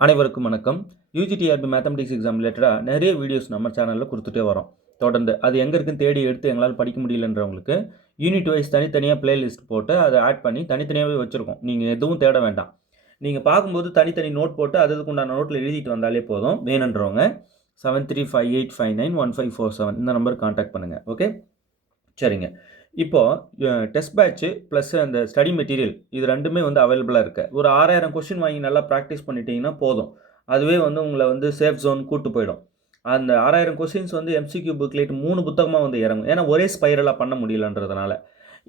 அனைவருக்கும் வணக்கம். UGTRB mathematics exam ரிலேட்டடாக நிறைய வீடியோஸ் நம்ம சேனலில் கொடுத்துட்டே வரோம். தொடர்ந்து அது எங்கே இருக்குன்னு தேடி எடுத்து எங்களால் படிக்க முடியலன்றவங்களுக்கு யூனிட் வைஸ் தனித்தனியாக பிளேலிஸ்ட் போட்டு அதை ஆட் பண்ணி தனித்தனியாகவே வச்சுருக்கோம். நீங்கள் எதுவும் தேட வேண்டாம். நீங்கள் பார்க்கும்போது தனித்தனி நோட் போட்டு அதுக்கு உண்டான நோட்டில் எழுதிட்டு வந்தாலே போதும். வேணுன்றவங்க 7358591547 இந்த நம்பருக்கு கான்டாக்ட் பண்ணுங்கள். ஓகே, சரிங்க. இப்போது டெஸ்ட் பேட்ச்சு ப்ளஸ் அந்த ஸ்டடி மெட்டீரியல் இது ரெண்டுமே வந்து அவைலபிளாக இருக்குது. ஒரு 6000 கொஷின் வாங்கி நல்லா ப்ராக்டிஸ் பண்ணிட்டீங்கன்னா போதும். அதுவே வந்து உங்களை வந்து சேஃப் ஜோன் கூட்டு போயிடும். அந்த 6000 கொஷின்ஸ் வந்து எம்சிக்யூ புக்லேட் 3 புத்தகமாக வந்து இறங்கும். ஏன்னா ஒரே ஸ்பைரலாக பண்ண முடியலன்றதுனால.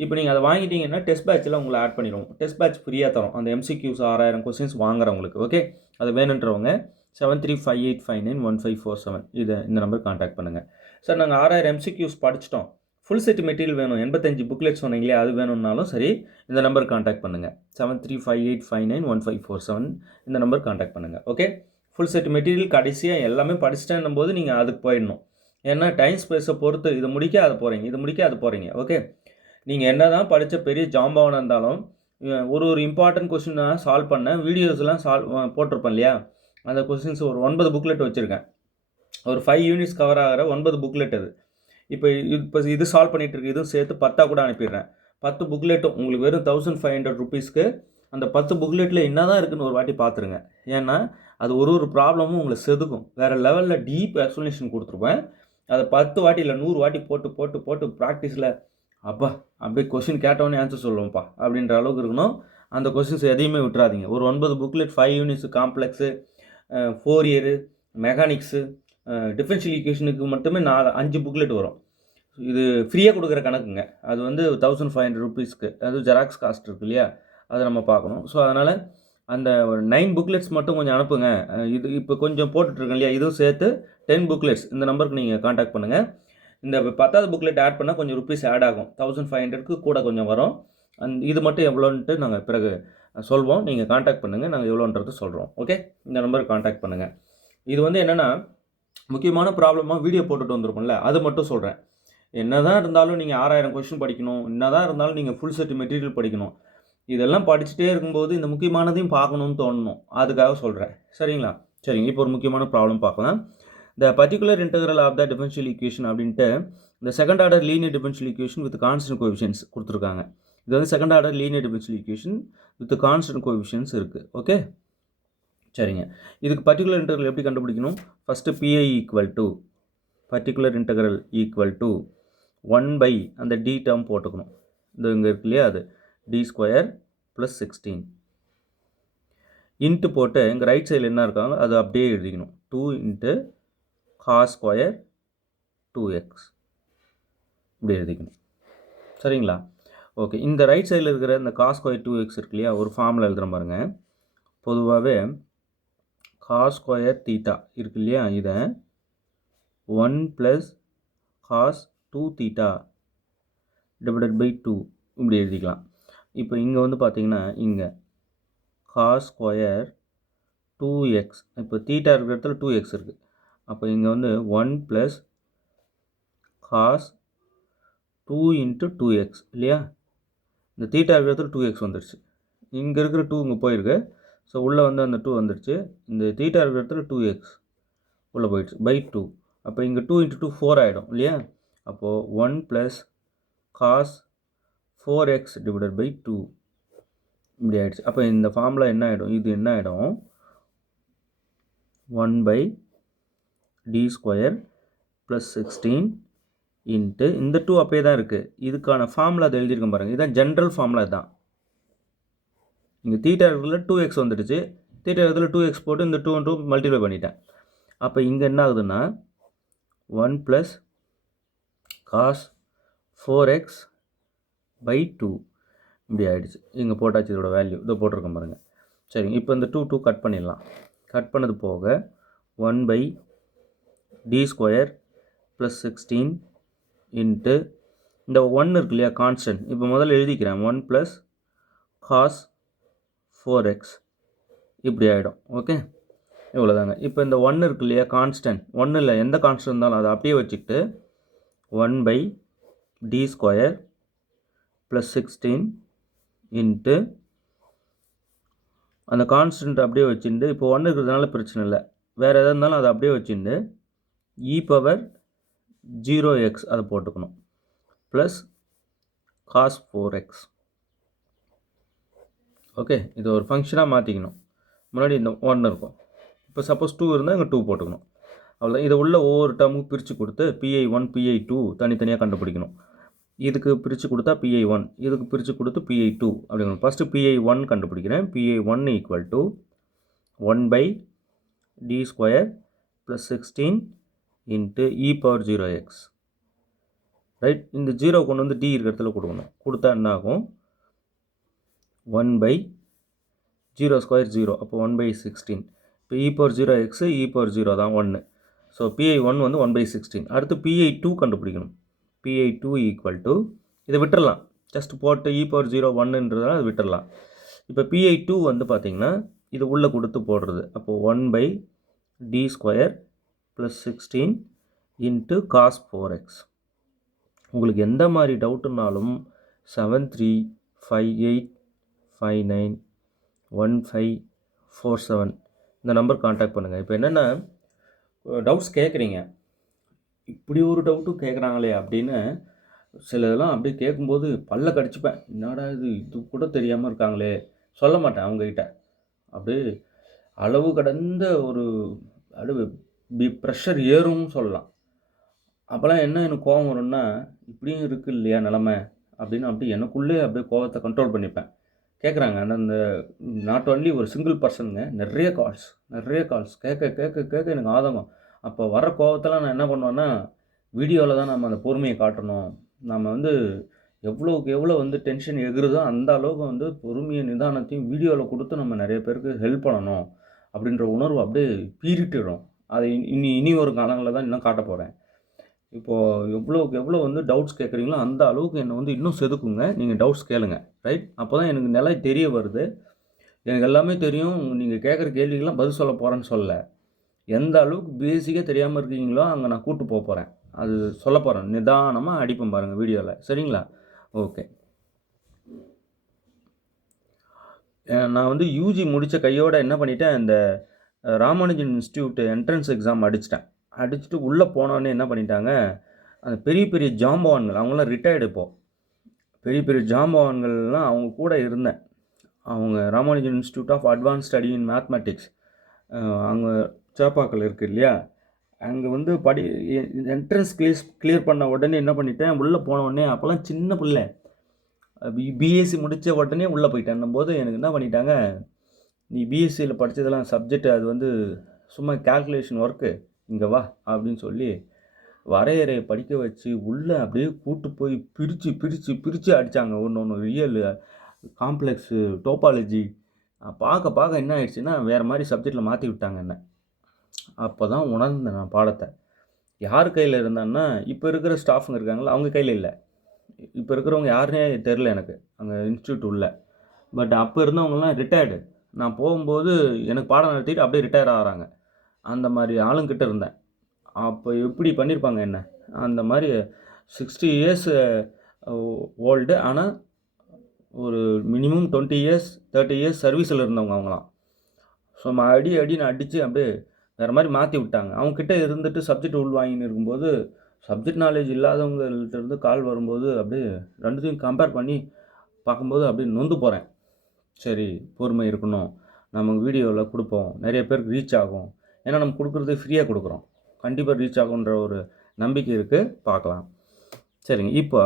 இப்போ நீங்கள் அதை வாங்கிட்டீங்கன்னா டெஸ்ட் பேட்சில் உங்களை ஆட் பண்ணிடுவோம். டெஸ்ட் பேட்ச் ஃப்ரீயாக தரும் அந்த எம்சிக்யூஸ் 6000 கொஷின்ஸ் வாங்குறவங்களுக்கு. ஓகே, அது வேணுன்றவங்க 7358591547 இந்த நம்பருக்கு கான்டாக்ட் பண்ணுங்கள். சார் நாங்கள் 6000 எம்சிக்யூஸ் படிச்சிட்டோம், ஃபுல் செட் மெட்டீரியல் வேணும், 85 புக்லெட் சொன்னீங்களே அது வேணும்னாலும் சரி இந்த நம்பருக்கு கான்டாக்ட் பண்ணுங்கள். 7358591547 இந்த நம்பருக்கு கான்டாக்ட் பண்ணுங்கள். ஓகே, ஃபுல் செட் மெட்டீரியல் கடைசியாக எல்லாமே படிச்சிட்டேன்னும் போது நீங்கள் அதுக்கு போயிடணும். ஏன்னா டைம் ஸ்பேஸை பொறுத்து இது முடிக்க அது போகிறீங்க, இது முடிக்க அது போகிறீங்க. ஓகே, நீங்கள் என்ன தான் படித்த பெரிய ஜாம்பவனாக இருந்தாலும் ஒரு இம்பார்ட்டன்ட் கொஸ்டினாக சால்வ் பண்ண வீடியோஸ்லாம் போட்டிருப்பேன் இல்லையா, அந்த கொஸ்டின்ஸ் ஒரு 9 புக்லெட் வச்சுருக்கேன். ஒரு 5 யூனிட்ஸ் கவர் ஆகிற 9 புக்லெட் அது. இப்போ இது சால்வ் பண்ணிகிட்டு இருக்கு, இதுவும் சேர்த்து 10 கூட அனுப்பிடுறேன். 10 புக்லெட்டும் உங்களுக்கு வெறும் 1500 ருபீஸ்க்கு அந்த 10 புக்லெட்டில் என்ன தான் இருக்குதுன்னு ஒரு வாட்டி பார்த்துருங்க. ஏன்னா அது ஒரு ப்ராப்ளமும் உங்களை செதுக்கும். வேறு லெவலில் டீப் எக்ஸ்ப்ளனேஷன் கொடுத்துருப்பேன். அதை 10 வாட்டி இல்லை 100 வாட்டி போட்டு போட்டு போட்டு ப்ராக்டிஸில் அப்பா அப்படியே கொஷின் கேட்டவொடனே ஆன்சர் சொல்லுவோம்ப்பா அப்படின்ற அளவுக்கு இருக்கணும். அந்த கொஷின்ஸ் எதையுமே விட்டுறாதீங்க. ஒரு 9 booklet 5 units complex, 4 year, mechanics, differential ஈக்குவேஷனுக்கு மட்டுமே 5 புக்லெட் வரும். இது ஃப்ரீயாக கொடுக்குற கணக்குங்க. அது வந்து 1500 ருபீஸ்க்கு, அது ஜெராக்ஸ் காஸ்ட் இருக்கு இல்லையா, அதை நம்ம பார்க்கணும். ஸோ அதனால் அந்த 9 புக்லெட்ஸ் மட்டும் கொஞ்சம் அனுப்புங்க. இது இப்போ கொஞ்சம் போட்டுட்ருக்கேன் இல்லையா, இதுவும் சேர்த்து 10 புக்லெட்ஸ் இந்த நம்பருக்கு நீங்கள் கான்டாக்ட் பண்ணுங்கள். இந்த 10வது புக்லெட் ஆட் பண்ணால் கொஞ்சம் ருபீஸ் ஆட் ஆகும். 1500க்கு கூட கொஞ்சம் வரும். இது மட்டும் எவ்வளோன்ட்டு நாங்கள் பிறகு சொல்வோம். நீங்கள் கான்டாக்ட் பண்ணுங்கள், நாங்கள் எவ்வளோன்றது சொல்கிறோம். ஓகே, இந்த நம்பருக்கு கான்டாக்ட் பண்ணுங்கள். இது வந்து என்னென்னா முக்கியமான ப்ராப்ளமாக வீடியோ போட்டுட்டு வந்துருக்கோம்ல, அது மட்டும் சொல்கிறேன். என்ன தான் இருந்தாலும் நீங்கள் 6000 கொஷின் படிக்கணும், என்ன தான் இருந்தாலும் நீங்கள் ஃபுல் செட் மெட்டீரியல் படிக்கணும். இதெல்லாம் படிச்சுட்டே இருக்கும்போது இந்த முக்கியமானதையும் பார்க்கணுன்னு தோணணும். அதுக்காக சொல்கிறேன். சரிங்களா? சரிங்க. இப்போ ஒரு முக்கியமான ப்ராப்ளம் பார்க்கலாம். The particular integral of the differential equation அப்படின்ட்டு இந்த second order linear differential equation with constant coefficients கொடுத்துருக்காங்க. இது வந்து second order linear differential equation with constant coefficients இருக்குது. ஓகே, சரிங்க. இதுக்கு பர்டிகுலர் இன்டெக்ரல் எப்படி கண்டுபிடிக்கணும்? First PI equal to particular integral equal to 1 அந்த டி டேர்ம் போட்டுக்கணும். இது இங்கே இருக்கு இல்லையா, அது டி ஸ்கொயர் ப்ளஸ் 16 இன்ட்டு போட்டு இங்கே ரைட் சைடில் என்ன இருக்காங்க அது அப்படியே எழுதிக்கணும். 2 இன்ட்டு காஸ் ஸ்கொயர் 2x இப்படி எழுதிக்கணும். சரிங்களா? ஓகே, இந்த ரைட் சைடில் இருக்கிற இந்த காஸ் ஸ்கொயர் 2x இருக்கு இல்லையா, ஒரு ஃபார்முலா எழுதுகிற பாருங்க. பொதுவாகவே காஸ் ஸ்கொயர் தீட்டா இருக்கு இல்லையா, இதை 1 + காஸ் 2 தீட்டா டிவைடட் பை 2 இப்படி எழுதிக்கலாம். இப்போ இங்கே வந்து பார்த்தீங்கன்னா இங்கே காஸ் ஸ்கொயர் 2x, இப்போ தீட்டா இருக்கிற இடத்துல 2x இருக்குது. அப்போ இங்கே வந்து 1 + காஸ் 2 × 2x இல்லையா, இந்த தீட்டா இருக்கிற இடத்துல 2x வந்துடுச்சு. இங்கே இருக்கிற 2 இங்கே போயிருக்கு. ஸோ உள்ளே வந்து அந்த 2 வந்துடுச்சு. இந்த தீட்டா இருக்கிற இடத்துல 2x உள்ளே போயிடுச்சு பை 2. அப்போ இங்கே 2 × 2 4 ஆகிடும் இல்லையா. அப்போது 1 + காஸ் 4x டிவைடட் பை 2 இப்படி ஆகிடுச்சு. அப்போ இந்த ஃபார்முலா என்ன ஆகிடும், இது என்ன ஆகிடும், 1/d ஸ்கொயர் ப்ளஸ் 16 இன்ட்டு இந்த 2 அப்படியே தான் இருக்குது. இதுக்கான ஃபார்முலா அதை எழுதியிருக்கேன் பாருங்கள். இதுதான் ஜென்ரல் ஃபார்முலா. தான் இங்கே தீட்டா இருக்கிறதுல 2x வந்துடுச்சு. தீட்டா இருக்கிறதுல 2x போட்டு இந்த 2 × 2 மல்டிப்ளை பண்ணிட்டேன். அப்போ இங்கே என்ன ஆகுதுன்னா 1 + காஸ் 4x பை 2 இப்படி ஆகிடுச்சு. இங்கே போட்டாச்சு இதோட வேல்யூ, இதை போட்டிருக்கேன் பாருங்கள். சரிங்க. இப்போ இந்த 2 கட் பண்ணிடலாம். கட் பண்ணது போக 1/d ஸ்கொயர் ப்ளஸ் 16 இன்ட்டு இந்த 1 இருக்கு இல்லையா கான்ஸ்டன்ட், இப்போ முதல்ல எழுதிக்கிறேன். 1 + காஸ் 4x இப்படி ஆகிடும். ஓகே, இவ்வளோதாங்க. இப்போ இந்த 1 இருக்கு இல்லையா கான்ஸ்டன்ட், 1 இல்லை எந்த கான்ஸ்டன்ட் இருந்தாலும் அதை அப்படியே வச்சுக்கிட்டு 1/d ஸ்கொயர் ப்ளஸ் 16 இன்ட்டு அந்த கான்ஸ்டன்ட் அப்படியே வச்சுட்டு இப்போ 1 இருக்கிறதுனால பிரச்சனை இல்லை, வேறு எதாக இருந்தாலும் அதை அப்படியே வச்சுட்டு e⁻0x அதை போட்டுக்கணும் ப்ளஸ் cos 4x. ஓகே, இது ஒரு ஃபங்க்ஷனாக மாற்றிக்கணும். முன்னாடி இந்த 1 இருக்கும், இப்போ சப்போஸ் 2 இருந்தால் இங்கே 2 போட்டுக்கணும். அவ்வளோ. இதை உள்ள ஒவ்வொரு டேர்முக்கு பிரித்து கொடுத்து PI1 PI2 தனித்தனியாக கண்டுபிடிக்கணும். இதுக்கு பிரித்து கொடுத்தா PI1, இதுக்கு பிரித்து கொடுத்து PI2 அப்படிங்கணும். ஃபஸ்ட்டு PI1 கண்டுபிடிக்கிறேன். PI1 equal to 1/d² + 16 × e⁻0x. Right, இந்த 0 கொண்டு வந்து d இருக்கிற இடத்துல கொடுக்கணும். கொடுத்தா என்ன ஆகும்? 1/0² 0, அப்போ 1/16. இப்போ e⁻0x e⁻0 தான் 1. ஸோ PI1 வந்து 1/16. அடுத்து PI2 கண்டுபிடிக்கணும். PI2 ஈக்குவல் டு, இதை விட்டுடலாம், ஜஸ்ட் போட்டு e⁻0 1ன்றதால அது விட்டுடலாம். இப்போ PI2 வந்து பார்த்திங்கன்னா இது உள்ளே கொடுத்து போடுறது. அப்போது 1/d² + 16 × cos 4x. உங்களுக்கு எந்த மாதிரி டவுட்டுனாலும் 7358591547 இந்த நம்பர் கான்டாக்ட் பண்ணுங்கள். இப்போ என்னென்னா டவுட்ஸ் கேட்குறீங்க, இப்படி ஒரு டவுட்டும் கேட்குறாங்களே அப்படின்னு சில இதெல்லாம் அப்படியே கேட்கும்போது பல்ல கடிச்சுப்பேன். என்னடா இது கூட தெரியாமல் இருக்காங்களே, சொல்ல மாட்டேன் அவங்கக்கிட்ட. அப்படியே அளவு கடந்த ஒரு ப்ரெஷர் ஏறும்னு சொல்லலாம். அப்போல்லாம் என்ன எனக்கு கோபம் வரும்னா, இப்படியும் இருக்குது இல்லையா நிலமை அப்படின்னு அப்படி எனக்குள்ளே அப்படியே கோபத்தை கண்ட்ரோல் பண்ணிப்பேன். கேட்குறாங்க, ஆனால் இந்த நாட் ஒன்லி ஒரு சிங்கிள் பர்சனுங்க, நிறைய கால்ஸ் கேட்க கேட்க கேட்க எனக்கு ஆதங்கம். அப்போ வர கோபத்தெல்லாம் நான் என்ன பண்ணுவேன்னா, வீடியோவில் தான் நம்ம அந்த பொறுமையை காட்டணும். நம்ம வந்து எவ்வளோக்கு எவ்வளோ வந்து டென்ஷன் எகுறுதோ அந்த அளவுக்கு வந்து பொறுமையை நிதானத்தையும் வீடியோவில் கொடுத்து நம்ம நிறைய பேருக்கு ஹெல்ப் பண்ணணும் அப்படின்ற உணர்வு அப்படியே பீறிட்டுடும். அதை இனி ஒரு காலங்களில் தான் இன்னும் காட்ட போகிறேன். இப்போது எவ்வளோக்கு எவ்வளோ வந்து டவுட்ஸ் கேட்குறீங்களோ அந்த அளவுக்கு என்னை வந்து இன்னும் செதுக்குங்க. நீங்கள் டவுட்ஸ் கேளுங்க, ரைட்? அப்போ தான் எனக்கு நிலை தெரிய வருது. எனக்கு எல்லாமே தெரியும், நீங்கள் கேட்குற கேள்விக்கெல்லாம் பதில் சொல்ல போகிறேன்னு சொல்ல, எந்த அளவுக்கு பேசிக்காக தெரியாமல் இருக்கீங்களோ அங்கே நான் கூப்பிட்டு போகிறேன். அது சொல்ல போகிறேன், நிதானமாக அடிப்பேன் பாருங்கள் வீடியோவில், சரிங்களா? ஓகே. நான் வந்து யூஜி முடித்த கையோடு என்ன பண்ணிட்டேன், இந்த ராமானுஜன் இன்ஸ்டியூட் என்ட்ரன்ஸ் எக்ஸாம் அடிச்சுட்டு உள்ளே போனோடனே என்ன பண்ணிட்டாங்க, அந்த பெரிய பெரிய ஜாம்பவான்கள், அவங்களாம் ரிட்டையர்டு இப்போது, பெரிய பெரிய ஜாம்பவான்கள்லாம் அவங்க கூட இருந்தேன். அவங்க Ramanujan institute of advance study in mathematics அங்கே சேப்பாக்கல் இருக்குது இல்லையா, அங்கே வந்து என்ட்ரன்ஸ் கிளியர் பண்ண உடனே என்ன பண்ணிட்டேன், உள்ளே போன உடனே, அப்போல்லாம் சின்ன பிள்ளை, பிஎஸ்சி முடித்த உடனே உள்ளே போயிட்டேன் போது எனக்கு என்ன பண்ணிட்டாங்க, நீ பிஎஸ்சியில் படித்ததெல்லாம் சப்ஜெக்ட் அது வந்து சும்மா கால்குலேஷன் ஒர்க்கு, இங்கே வா அப்படின்னு சொல்லி வரையறையை படிக்க வச்சு உள்ளே அப்படியே கூட்டு போய் பிரித்து அடித்தாங்க. ஒன்று ரியல், காம்ப்ளெக்ஸு, டோபாலஜி பார்க்க என்ன ஆயிடுச்சுன்னா வேறு மாதிரி சப்ஜெக்டில் மாற்றி விட்டாங்க என்ன. அப்போ தான் உணர்ந்தேன் நான் பாடத்தை. யார் கையில் இருந்தான்னா, இப்போ இருக்கிற ஸ்டாஃபுங்க இருக்காங்களா அவங்க கையில் இல்லை. இப்போ இருக்கிறவங்க யாருன்னே தெரில எனக்கு அங்கே இன்ஸ்டியூட் உள்ள. பட் அப்போ இருந்தவங்கலாம் ரிட்டையர்டு. நான் போகும்போது எனக்கு பாடம் நடத்திட்டு அப்படியே ரிட்டையர் ஆகிறாங்க. அந்த மாதிரி ஆளுங்கிட்ட இருந்தேன். அப்போ எப்படி பண்ணியிருப்பாங்க என்ன, அந்த மாதிரி 60 இயர்ஸ் ஓல்டு, ஆனால் ஒரு மினிமம் 20 இயர்ஸ் 30 இயர்ஸ் சர்வீஸில் இருந்தவங்க அவங்களாம். ஸோ அடின்னு அடித்து அப்படியே வேறு மாதிரி மாற்றி விட்டாங்க. அவங்கக்கிட்ட இருந்துட்டு சப்ஜெக்ட் உள்வாங்கின்னு இருக்கும்போது, சப்ஜெக்ட் நாலேஜ் இல்லாதவங்கள்ட்ட இருந்து கால் வரும்போது அப்படியே ரெண்டுத்தையும் கம்பேர் பண்ணி பார்க்கும்போது அப்படியே நொந்து போகிறேன். சரி, பொறுமை இருக்கணும், நம்ம வீடியோவில் கொடுப்போம், நிறைய பேருக்கு ரீச் ஆகும். ஏன்னா நம்ம கொடுக்குறது ஃப்ரீயாக கொடுக்குறோம், கண்டிப்பாக ரீச் ஆகுன்ற ஒரு நம்பிக்கை இருக்குது. பார்க்கலாம், சரிங்க. இப்போ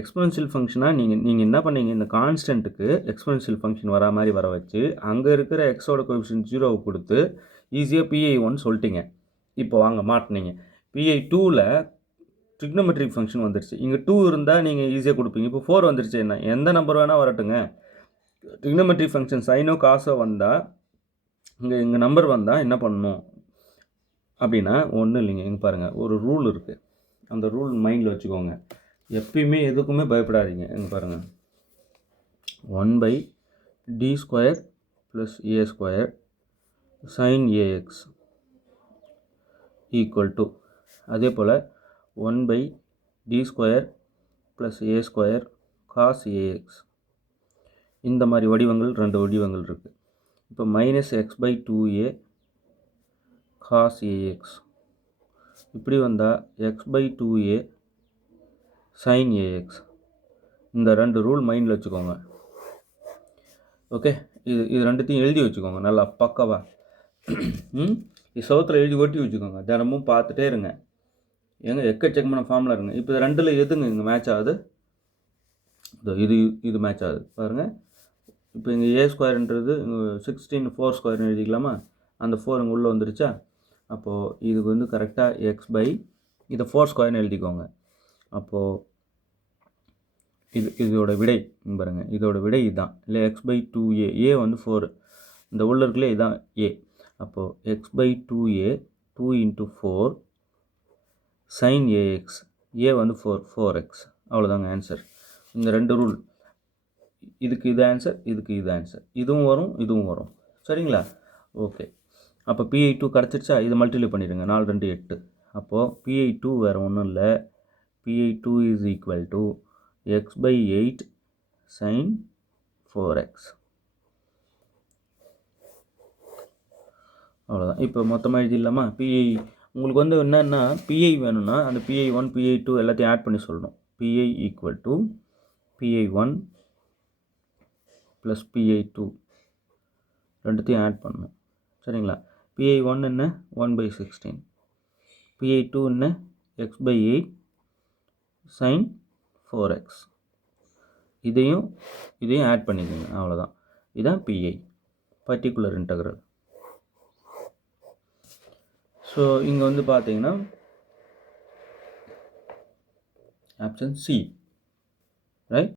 எக்ஸ்பொனென்ஷியல் ஃபங்க்ஷனாக நீங்கள் என்ன பண்ணீங்க, இந்த கான்ஸ்டன்ட்டுக்கு எக்ஸ்பொனென்ஷியல் ஃபங்க்ஷன் வரா மாதிரி வர வச்சு அங்கே இருக்கிற எக்ஸோட கோஎஃபிஷியன்ட் 0 கொடுத்து ஈஸியாக PI1 சொல்லிட்டீங்க. இப்போ வாங்க மாட்டினீங்க. PI2ல் ட்ரிக்னோமெட்ரிக் ஃபங்க்ஷன் வந்துருச்சு. இங்கே 2 இருந்தால் நீங்கள் ஈஸியாக கொடுப்பீங்க. இப்போ 4 வந்துருச்சு. என்ன எந்த நம்பர் வேணால் வரட்டுங்க, ட்ரிக்னோமெட்ரிக் ஃபங்க்ஷன் சைனோ காசோ வந்தால், இங்கே நம்பர் வந்தால் என்ன பண்ணணும் அப்படின்னா, ஒன்றும் இல்லைங்க. இங்கே பாருங்கள், ஒரு ரூல் இருக்குது, அந்த ரூல் மைண்டில் வச்சுக்கோங்க. எப்பயுமே எதுக்குமே பயப்படாதீங்க. இங்கே பாருங்கள், 1/d² + a² sin ax equal to, அதே போல் 1/d² + a² cos ax. இந்த மாதிரி வடிவங்கள் 2 வடிவங்கள் இருக்குது. இப்போ -x/2a cos ax இப்படி வந்தால் x/2a sin ax. இந்த 2 ரூல் மைண்டில் வச்சுக்கோங்க. ஓகே, இது ரெண்டுத்தையும் எழுதி வச்சுக்கோங்க நல்லா பக்காவா. இது சவுத்தில் எழுதி ஒட்டி வச்சுக்கோங்க. தினமும் பார்த்துட்டே இருங்க. எக்கச்சக்கமான ஃபார்முலா இருங்க. இப்போ இது ரெண்டில் எதுங்க இங்கே மேட்ச் ஆகுது? இது மேட்ச் ஆகுது பாருங்கள். இப்போ இங்கே a²ன்றது 16 4² எழுதிக்கலாமா? அந்த 4 இங்கே உள்ளே வந்துருச்சா? அப்போது இதுக்கு வந்து கரெக்டாக இதை 4² எழுதிக்கோங்க. அப்போது இதோட விடை பாருங்கள். இதோட விடை இதுதான் இல்லை, x/2a. a வந்து 4, இந்த உள்ள இருக்குல்ல இதுதான் a. அப்போது x/2a 2 × 4 sin ax. a வந்து 4x. அவ்வளோதாங்க ஆன்சர். இந்த 2 ரூல், இதுக்கு இது ஆன்சர், இதுக்கு இது ஆன்சர். இதுவும் வரும், இதுவும் வரும். சரிங்களா? ஓகே. அப்போ pi2 கிடச்சிருச்சா? இதை மல்டிப்ளை பண்ணிடுங்க. 4 2 8. அப்போது pi2 வேறு ஒன்றும் இல்லை, pi2 = x/8 sin 4x. அவ்வளோதான். இப்போ மொத்தமாக எழுதிடலாமா? உங்களுக்கு வந்து என்னென்னா pi வேணும்னா அந்த pi1 pi2 எல்லாத்தையும் ஆட் பண்ணி சொல்லணும். pi = pi1 + pi2 ரெண்டுத்தையும் ஆட் பண்ணணும். சரிங்களா? pi1 என்ன? 1/16. pi2 என்ன? x/8 sin 4x. இதையும் ஆட் பண்ணிக்கோங்க. அவ்வளோதான். இதுதான் pi, பர்டிகுலர் இன்டெக்ரல். ஸோ இங்கே வந்து பார்த்தீங்கன்னா ஆப்ஷன் சி, ரைட்?